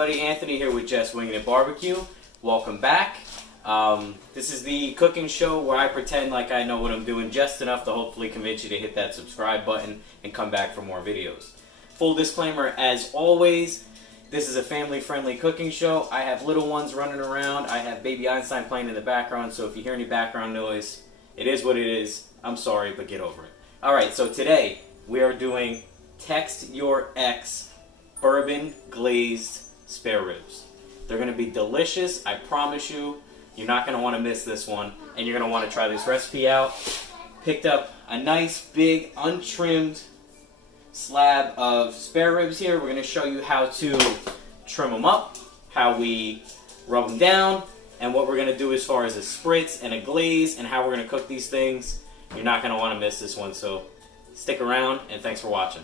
everybody, Anthony here with Just Wingin It BBQ. Welcome back. This is the cooking show where I pretend like I know what I'm doing just enough to hopefully convince you to hit that subscribe button and come back for more videos. Full disclaimer, as always, this is a family-friendly cooking show. I have little ones running around. I have baby Einstein playing in the background, so if you hear any background noise, it is what it is. I'm sorry, but get over it. Alright, so today we are doing Text Your Ex bourbon glazed spare ribs. They're going to be delicious, I promise you. You're not going to want to miss this one, and you're going to want to try this recipe out. Picked up a nice big untrimmed slab of spare ribs here. We're going to show you how to trim them up, how we rub them down, and what we're going to do as far as a spritz and a glaze, and how we're going to cook these things. You're not going to want to miss this one, so stick around, and thanks for watching.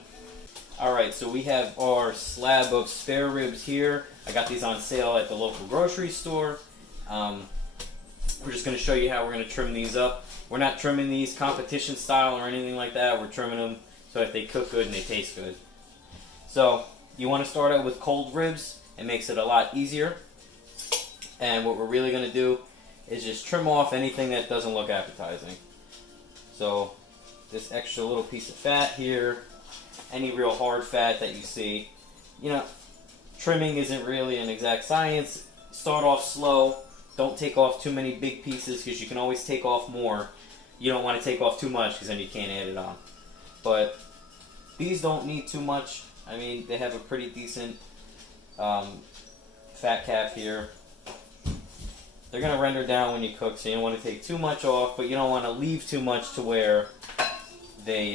Alright, so we have our slab of spare ribs here. I got these on sale at the local grocery store. We're just going to show you how we're going to trim these up. We're not trimming these competition style or anything like that. We're trimming them so that they cook good and they taste good. So, you want to start out with cold ribs. It makes it a lot easier. And what we're really going to do is just trim off anything that doesn't look appetizing. So, this extra little piece of fat here, any real hard fat that you see. You know, trimming isn't really an exact science. Start off slow. Don't take off too many big pieces because you can always take off more. You don't want to take off too much because then you can't add it on. But these don't need too much. I mean, they have a pretty decent fat cap here. They're going to render down when you cook, so you don't want to take too much off, but you don't want to leave too much to where they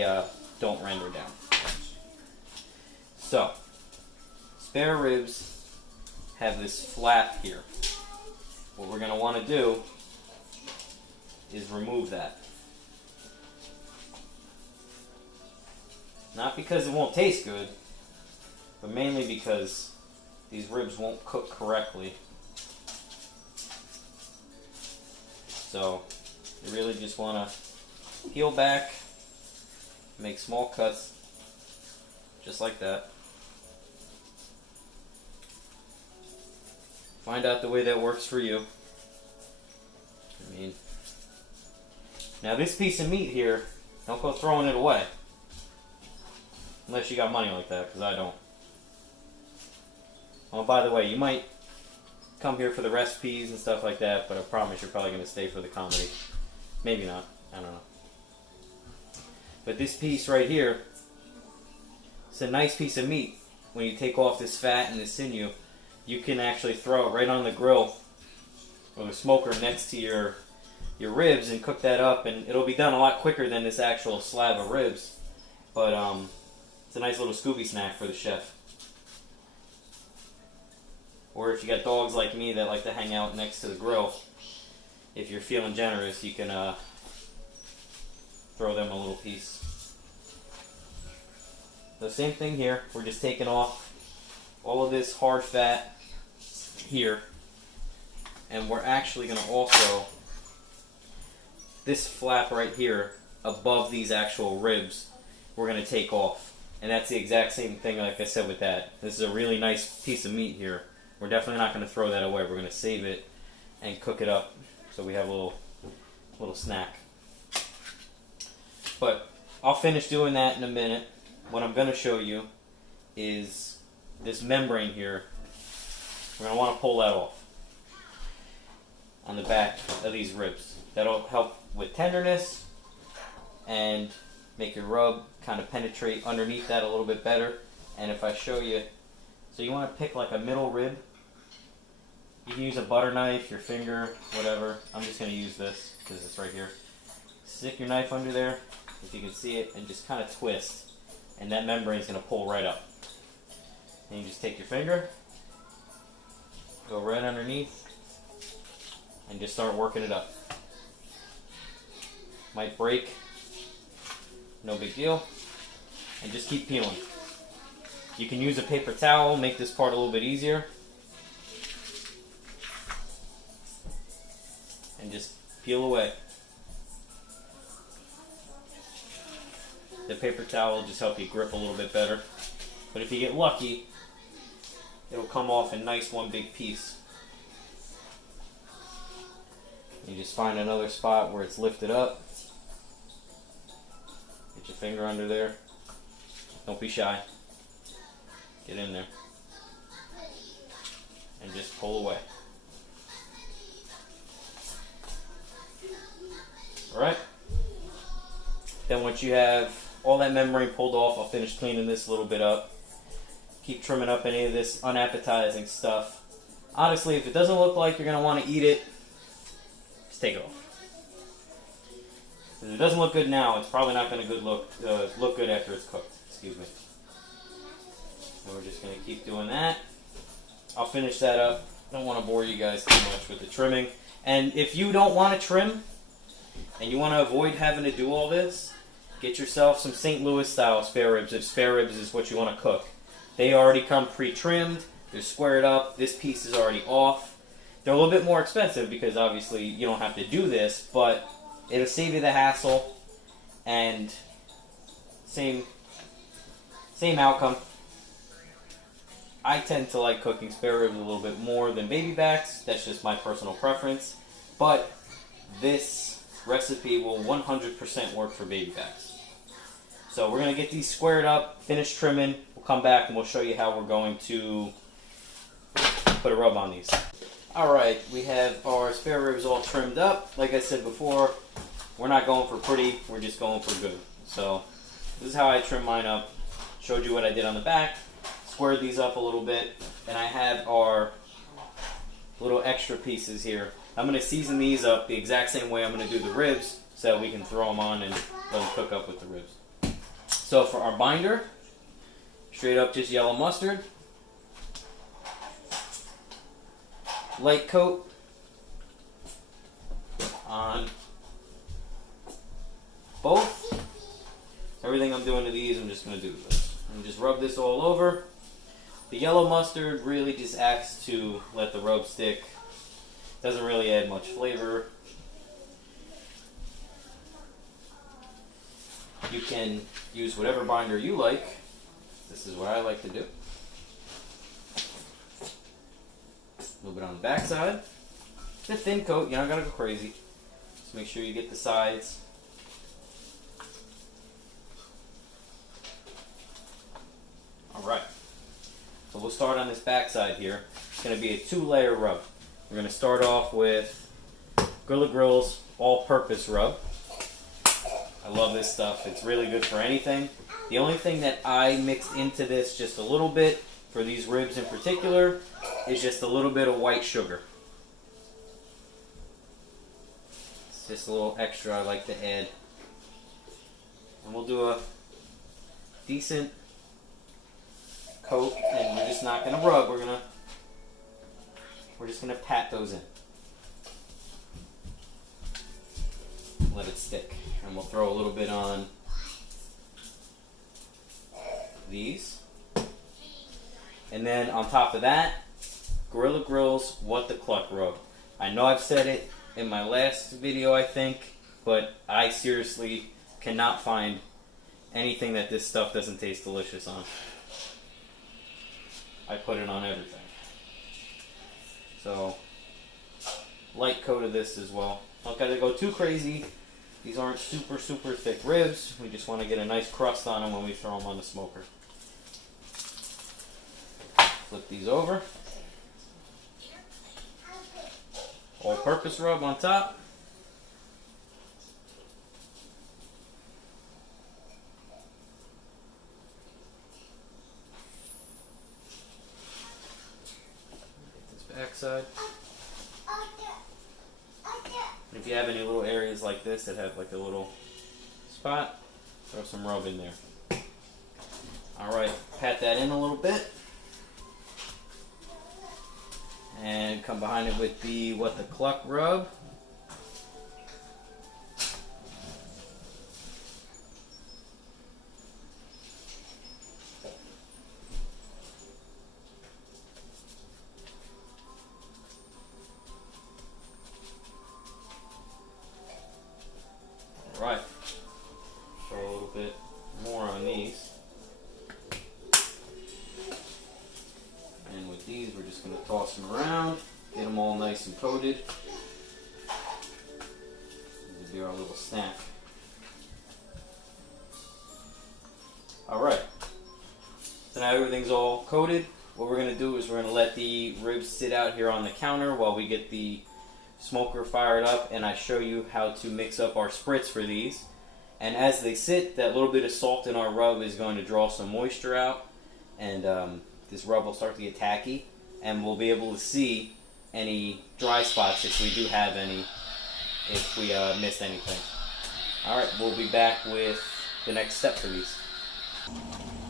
don't render down. So, spare ribs have this flap here. What we're going to want to do is remove that. Not because it won't taste good, but mainly because these ribs won't cook correctly. So, you really just want to peel back, make small cuts, just like that. Find out the way that works for you. I mean, now this piece of meat here, don't go throwing it away. Unless you got money like that, because I don't. Oh, by the way, you might come here for the recipes and stuff like that, but I promise you're probably going to stay for the comedy. Maybe not. I don't know. But this piece right here, it's a nice piece of meat. When you take off this fat and this sinew, you can actually throw it right on the grill or the smoker next to your ribs and cook that up, and it'll be done a lot quicker than this actual slab of ribs. But it's a nice little Scooby snack for the chef. Or if you got dogs like me that like to hang out next to the grill, if you're feeling generous, you can throw them a little piece. The same thing here. We're just taking off all of this hard fat here, and we're actually going to also, this flap right here above these actual ribs, we're going to take off. And that's the exact same thing like I said with that. This is a really nice piece of meat here. We're definitely not going to throw that away. We're going to save it and cook it up so we have a little snack. But I'll finish doing that in a minute. What I'm going to show you is this membrane here. We're going to want to pull that off on the back of these ribs. That'll help with tenderness and make your rub kind of penetrate underneath that a little bit better. And if I show you, so you want to pick like a middle rib. You can use a butter knife, your finger, whatever. I'm just going to use this because it's right here. Stick your knife under there, if you can see it, and just kind of twist. And that membrane is going to pull right up. And you just take your finger, go right underneath, and just start working it up. Might break, no big deal. And just keep peeling. You can use a paper towel, make this part a little bit easier. And just peel away. The paper towel will just help you grip a little bit better. But if you get lucky, it'll come off in nice one big piece. You just find another spot where it's lifted up. Get your finger under there. Don't be shy. Get in there. And just pull away. Alright? Then once you have all that membrane pulled off, I'll finish cleaning this a little bit up. Keep trimming up any of this unappetizing stuff. Honestly, if it doesn't look like you're going to want to eat it, just take it off. If it doesn't look good now, it's probably not going to look good after it's cooked. Excuse me. And we're just going to keep doing that. I'll finish that up. Don't want to bore you guys too much with the trimming. And if you don't want to trim, and you want to avoid having to do all this, get yourself some St. Louis style spare ribs, if spare ribs is what you want to cook. They already come pre-trimmed, they're squared up, this piece is already off. They're a little bit more expensive because obviously you don't have to do this, but it'll save you the hassle and same outcome. I tend to like cooking spare ribs a little bit more than baby backs. That's just my personal preference. But this recipe will 100% work for baby backs. So we're going to get these squared up, finish trimming. We'll come back and we'll show you how we're going to put a rub on these. Alright, we have our spare ribs all trimmed up. Like I said before, we're not going for pretty, we're just going for good. So this is how I trim mine up. Showed you what I did on the back. Squared these up a little bit. And I have our little extra pieces here. I'm going to season these up the exact same way I'm going to do the ribs so that we can throw them on and let them cook up with the ribs. So for our binder, straight up just yellow mustard. Light coat on both. Everything I'm doing to these, I'm just going to do this. And just rub this all over. The yellow mustard really just acts to let the rub stick. Doesn't really add much flavor. You can use whatever binder you like. This is what I like to do. A little bit on the back side. It's a thin coat, you're not gonna go crazy. Just make sure you get the sides. Alright. So we'll start on this back side here. It's gonna be a 2-layer rub. We're gonna start off with Grilla Grills all-purpose rub. I love this stuff. It's really good for anything. The only thing that I mixed into this just a little bit, for these ribs in particular, is just a little bit of white sugar. It's just a little extra I like to add. And we'll do a decent coat, and we're just not going to rub. We're just going to pat those in. Let it stick. And we'll throw a little bit on these. And then on top of that, Grilla Grills What the Cluck rub. I know I've said it in my last video, I think, but I seriously cannot find anything that this stuff doesn't taste delicious on. I put it on everything. So, light coat of this as well. Don't gotta go too crazy. These aren't super, super thick ribs. We just want to get a nice crust on them when we throw them on the smoker. Flip these over. All-purpose rub on top. Get this back side. And if you have any little areas like this that have like a little spot, throw some rub in there. Alright, pat that in a little bit. And come behind it with the What the Cluck rub. Alright, throw a little bit more on these. And with toss them around, get them all nice and coated. This will be our little snack. Alright, so now everything's all coated. What we're going to do is we're going to let the ribs sit out here on the counter while we get the smoker fired up, and I show you how to mix up our spritz for these. And as they sit, that little bit of salt in our rub is going to draw some moisture out, and this rub will start to get tacky, and we'll be able to see any dry spots if we do have any, if we missed anything. Alright, we'll be back with the next step for these.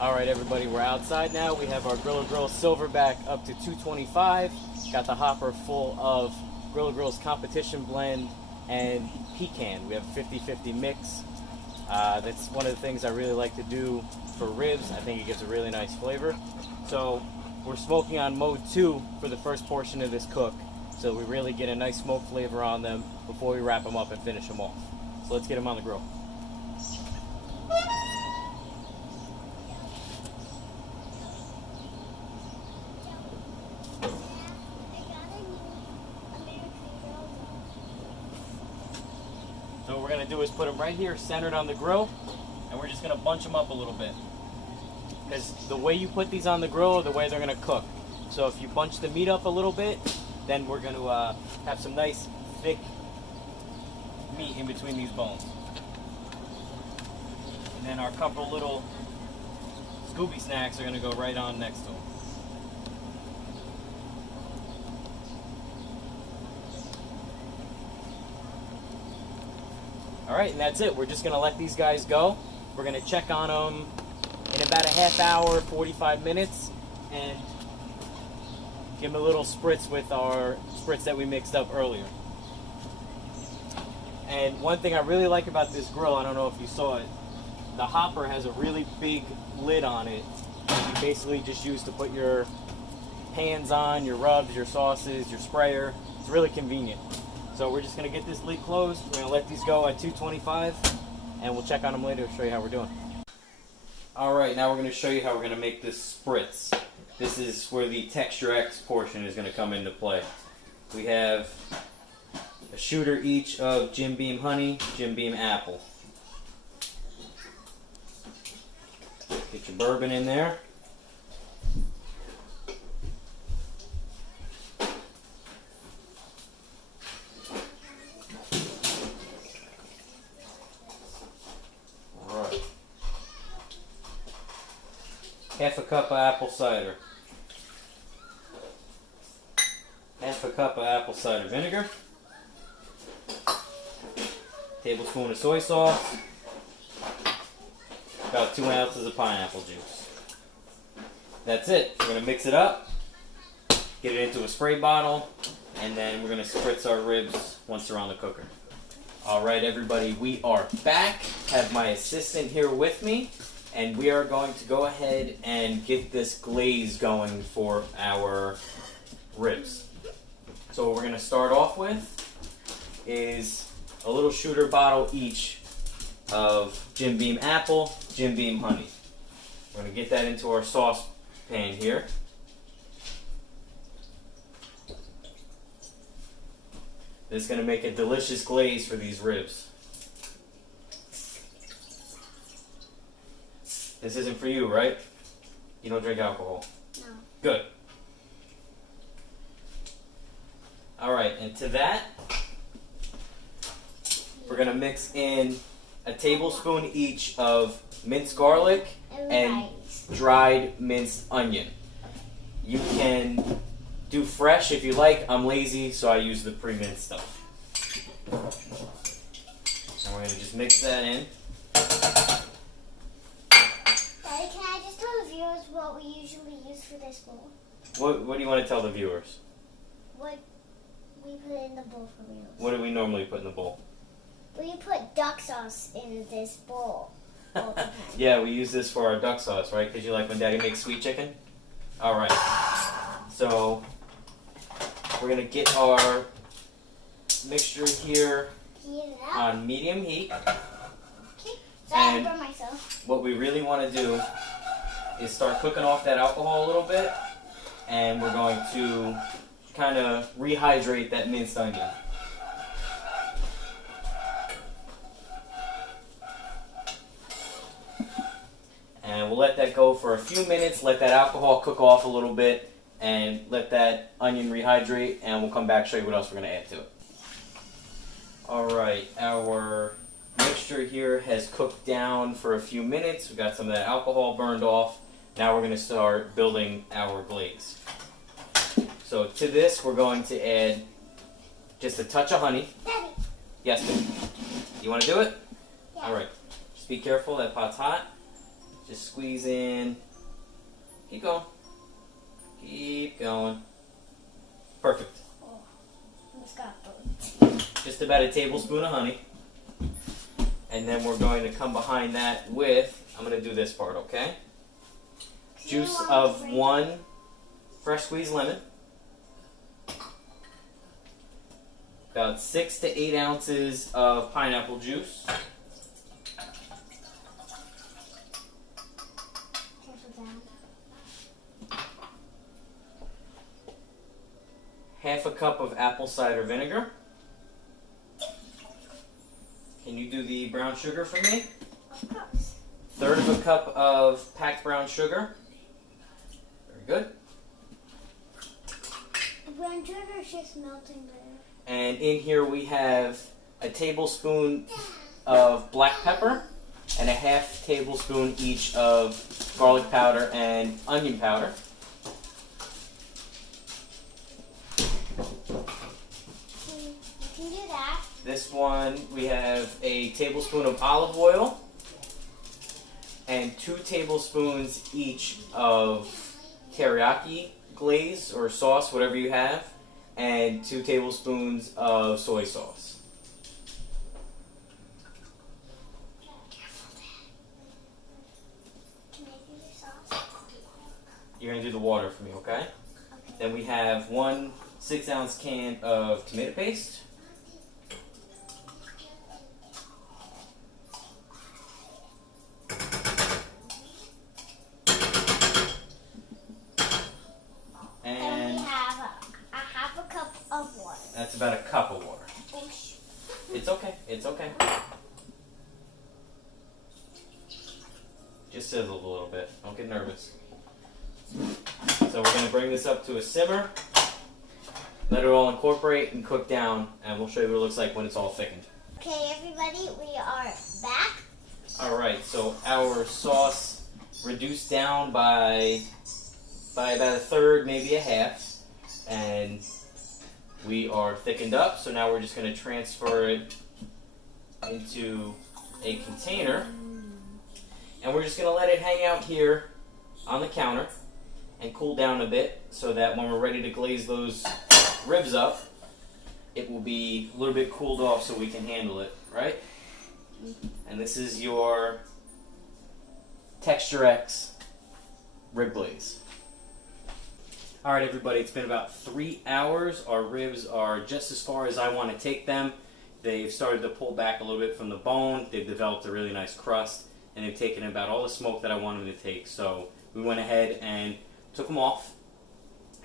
Alright everybody, we're outside now. We have our Grilla Grills Silverbac up to 225. Got the hopper full of Grilla Grills Competition Blend and Pecan. We have a 50-50 mix. That's one of the things I really like to do for ribs. I think it gives a really nice flavor. So we're smoking on mode 2 for the first portion of this cook. So we really get a nice smoke flavor on them before we wrap them up and finish them off. So let's get them on the grill. So what we're going to do is put them right here centered on the grill, and we're just going to bunch them up a little bit. Because the way you put these on the grill are the way they're going to cook. So if you bunch the meat up a little bit, then we're going to have some nice thick meat in between these bones. And then our couple little Scooby snacks are going to go right on next to them. Alright, and that's it. We're just going to let these guys go. We're going to check on them in about a half hour, 45 minutes, and give them a little spritz with our spritz that we mixed up earlier. And one thing I really like about this grill, I don't know if you saw it, the hopper has a really big lid on it. You basically just use to put your pans on, your rubs, your sauces, your sprayer. It's really convenient. So we're just going to get this lid closed. We're going to let these go at 225, and we'll check on them later to show you how we're doing. Alright, now we're going to show you how we're going to make this spritz. This is where the Texture X portion is going to come into play. We have a shooter each of Jim Beam Honey, Jim Beam Apple. Get your bourbon in there. Alright. Half a cup of apple cider. Half a cup of apple cider vinegar. Tablespoon of soy sauce. About 2 ounces of pineapple juice. That's it. We're going to mix it up, get it into a spray bottle, and then we're going to spritz our ribs once they're on the cooker. Alright everybody, we are back. Have my assistant here with me, and we are going to go ahead and get this glaze going for our ribs. So what we're going to start off with is a little shooter bottle each of Jim Beam Apple, Jim Beam Honey. We're going to get that into our sauce pan here. This is going to make a delicious glaze for these ribs. This isn't for you, right? You don't drink alcohol? No. Good. Alright, and to that, we're going to mix in a tablespoon each of minced garlic and dried minced onion. You can do fresh if you like. I'm lazy, so I use the pre-minced stuff. And we're going to just mix that in. Daddy, can I just tell the viewers what we usually use for this bowl? What do you want to tell the viewers? What we put in the bowl for meals. What do we normally put in the bowl? We put duck sauce in this bowl all the time. Yeah, we use this for our duck sauce, right? Because you like when Daddy makes sweet chicken? Alright. So, we're going to get our mixture here on medium heat. Okay, so I And burn myself. what we really want to do is start cooking off that alcohol a little bit. And we're going to kind of rehydrate that minced onion. And we'll let that go for a few minutes, let that alcohol cook off a little bit, and let that onion rehydrate, and we'll come back and show you what else we're going to add to it. Alright, our mixture here has cooked down for a few minutes. We got some of that alcohol burned off. Now we're going to start building our glaze. So to this, we're going to add just a touch of honey. Daddy. Yes, baby. You want to do it? Yeah. Alright. Just be careful, that pot's hot. Just squeeze in. Keep going. Keep going. Perfect. Oh, almost got burnt. Just about a tablespoon of honey. And then we're going to come behind that with, I'm going to do this part, okay? Juice of 1 fresh squeezed lemon. About 6 to 8 ounces of pineapple juice. Half a cup of apple cider vinegar. Can you do the brown sugar for me? Of course. 1/3 of a cup of packed brown sugar. Very good. The brown sugar is just melting there. And in here we have a tablespoon of black pepper and a 1/2 tablespoon each of garlic powder and onion powder. You can do that. This one we have a tablespoon of olive oil and 2 tablespoons each of teriyaki glaze or sauce, whatever you have, and 2 tablespoons of soy sauce. Careful, Dad. Can I do the sauce? You're going to do the water for me, okay? Okay. Then we have 1 6-ounce can of tomato paste. And we have a 1/2 cup of water. That's about a cup of water. Oh, It's okay. It's okay. Just sizzle a little bit. Don't get nervous. So we're going to bring this up to a simmer. Let it all incorporate and cook down, and we'll show you what it looks like when it's all thickened. Okay, everybody, we are back. Alright, so our sauce reduced down by about 1/3, maybe a 1/2. And we are thickened up, so now we're just going to transfer it into a container. And we're just going to let it hang out here on the counter and cool down a bit so that when we're ready to glaze those ribs up, it will be a little bit cooled off so we can handle it, right? And this is your Texture X rib glaze. Alright everybody, it's been about 3 hours. Our ribs are just as far as I want to take them. They've started to pull back a little bit from the bone. They've developed a really nice crust, and they've taken about all the smoke that I wanted them to take. So we went ahead and took them off,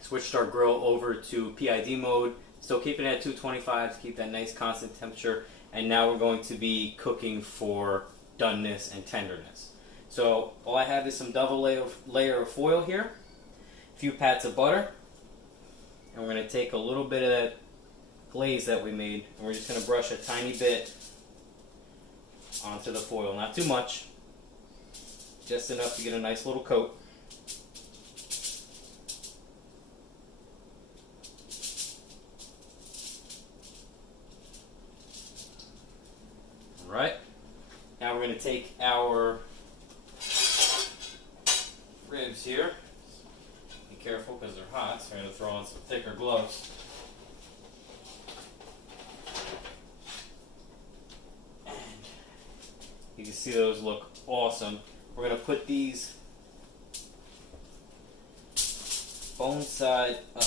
switched our grill over to PID mode, still keeping it at 225 to keep that nice constant temperature, and now we're going to be cooking for doneness and tenderness. So all I have is some double layer of foil here, a few pats of butter, and we're going to take a little bit of that glaze that we made, and we're just going to brush a tiny bit onto the foil. Not too much, just enough to get a nice little coat. Alright, now we're going to take our ribs here. Be careful because they're hot, so we're going to throw on some thicker gloves. And you can see those look awesome. We're going to put these bone side up,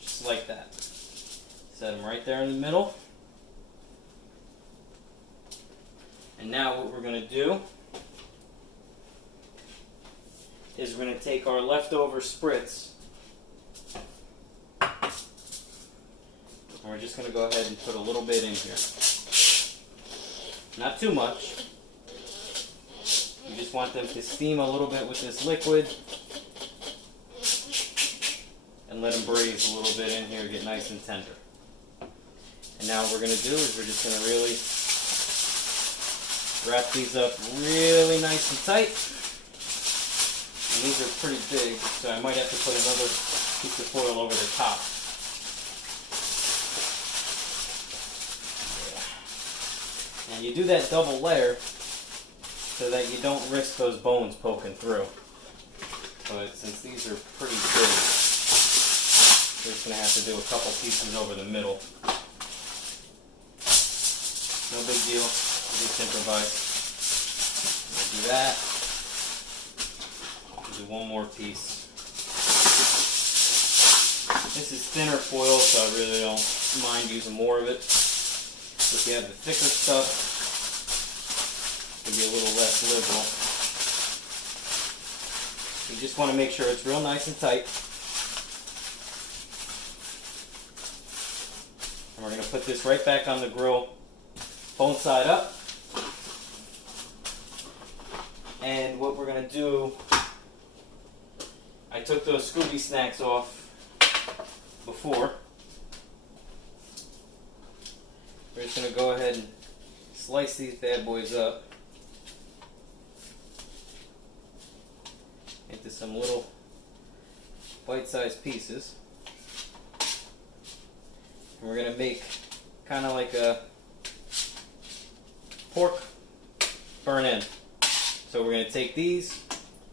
just like that. Set them right there in the middle. And now what we're going to do is we're going to take our leftover spritz we're just going to go ahead and put a little bit in here. Not too much. You just want them to steam a little bit with this liquid. And let them braise a little bit in here, get nice and tender. And now what we're going to do is we're just going to really wrap these up really nice and tight. And these are pretty big, so I might have to put another piece of foil over the top. Yeah. And you do that double layer so that you don't risk those bones poking through. But since these are pretty big, we're just going to have to do a couple pieces over the middle. No big deal. We'll just improvise. We'll do that. We'll do one more piece. This is thinner foil, so I really don't mind using more of it. If you have the thicker stuff, it'll be a little less liberal. You just want to make sure it's real nice and tight. And we're going to put this right back on the grill, bone side up. And what we're going to do, I took those Scooby snacks off before. We're just going to go ahead and slice these bad boys up into some little bite-sized pieces. And we're going to make kind of like a pork burn in. So we're going to take these,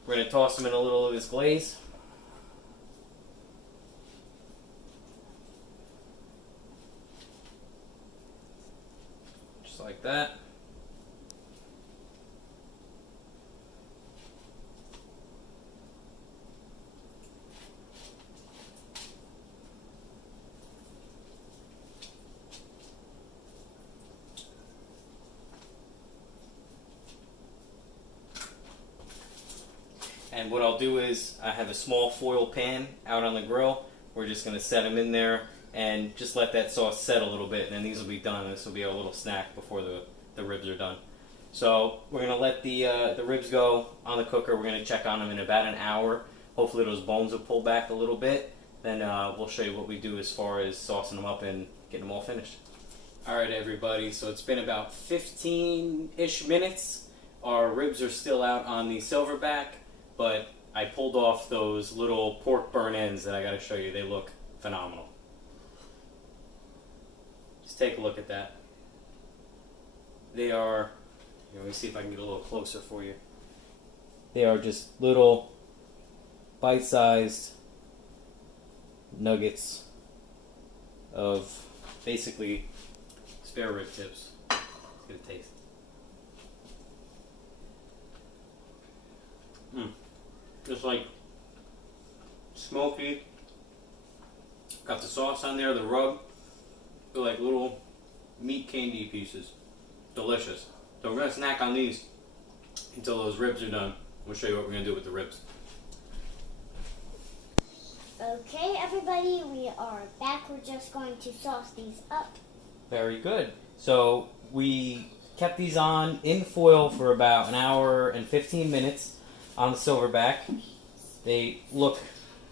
we're going to toss them in a little of this glaze. Just like that. And what I'll do is, I have a small foil pan out on the grill. We're just going to set them in there and just let that sauce set a little bit, and then these will be done. This will be a little snack before the ribs are done. So we're going to let the ribs go on the cooker. We're going to check on them in about an hour. Hopefully those bones will pull back a little bit. Then we'll show you what we do as far as saucing them up and getting them all finished. Alright everybody, so it's been about 15-ish minutes. Our ribs are still out on the Silverbac, but I pulled off those little pork burn ends that I got to show you. They look phenomenal. Just take a look at that. They are, let me see if I can get a little closer for you. They are just little bite-sized nuggets of basically spare rib tips. Let's get a taste. Just like smoky. Got the sauce on there, the rub. They're like little meat candy pieces. Delicious. So we're going to snack on these until those ribs are done. We'll show you what we're going to do with the ribs. Okay, everybody, we are back. We're just going to sauce these up. Very good. So we kept these on in foil for about an hour and 15 minutes on the Silverbac. They look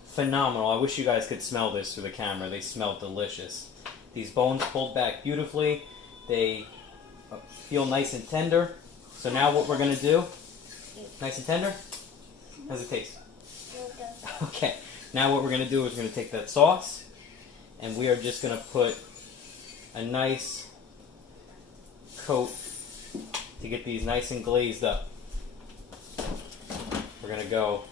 phenomenal. I wish you guys could smell this through the camera. They smell delicious. These bones pulled back beautifully. They feel nice and tender. So now what we're going to do, nice and tender? How's it taste? Okay. Now what we're going to do is we're going to take that sauce and we are just going to put a nice coat to get these nice and glazed up. We're going to go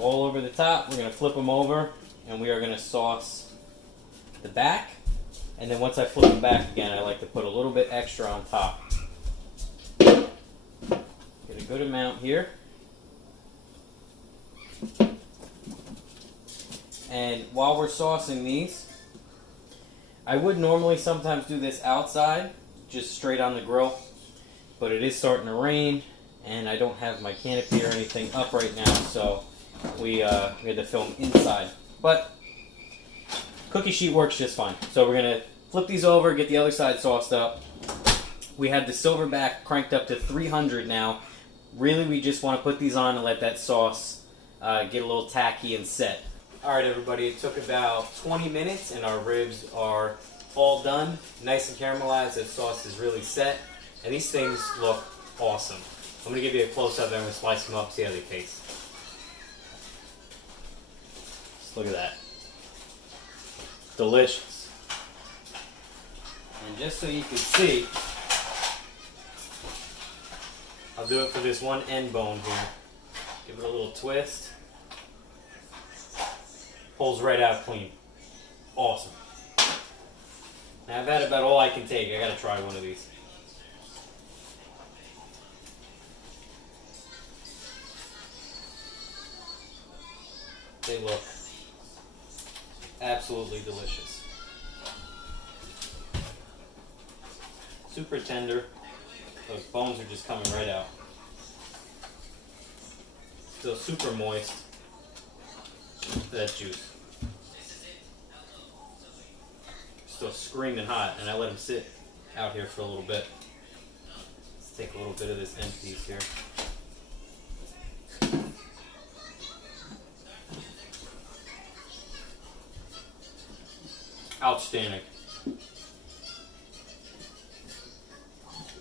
all over the top. We're going to flip them over and we are going to sauce the back. And then once I flip them back again, I like to put a little bit extra on top. Get a good amount here. And while we're saucing these, I would normally sometimes do this outside, just straight on the grill, but it is starting to rain and I don't have my canopy or anything up right now, so we had to film inside. But cookie sheet works just fine. So we're gonna flip these over, get the other side sauced up. We have the Silverbac cranked up to 300 now. Really, we just want to put these on and let that sauce get a little tacky and set. All right, everybody, it took about 20 minutes and our ribs are all done. Nice and caramelized, that sauce is really set. And these things look awesome. I'm gonna give you a close-up and I'm gonna slice them up, see how they taste. Just look at that. Delicious. And just so you can see, I'll do it for this one end bone here. Give it a little twist. Pulls right out clean. Awesome. Now I've had about all I can take. I gotta try one of these. They look absolutely delicious. Super tender. Those bones are just coming right out. Still super moist. That juice. Still screaming hot, and I let them sit out here for a little bit. Let's take a little bit of this end piece here. Outstanding.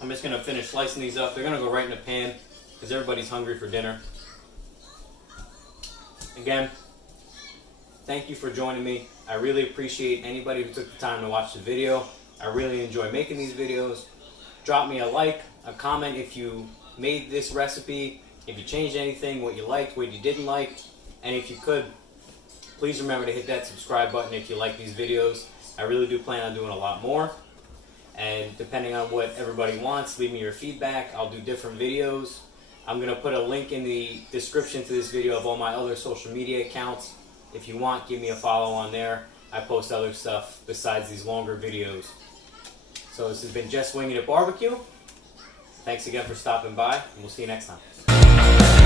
I'm just going to finish slicing these up. They're going to go right in the pan because everybody's hungry for dinner. Again, thank you for joining me. I really appreciate anybody who took the time to watch the video. I really enjoy making these videos. Drop me a like, a comment if you made this recipe, if you changed anything, what you liked, what you didn't like, and if you could, please remember to hit that subscribe button if you like these videos. I really do plan on doing a lot more. And depending on what everybody wants, leave me your feedback. I'll do different videos. I'm going to put a link in the description to this video of all my other social media accounts. If you want, give me a follow on there. I post other stuff besides these longer videos. So this has been Just Wingin It BBQ. Thanks again for stopping by, and we'll see you next time.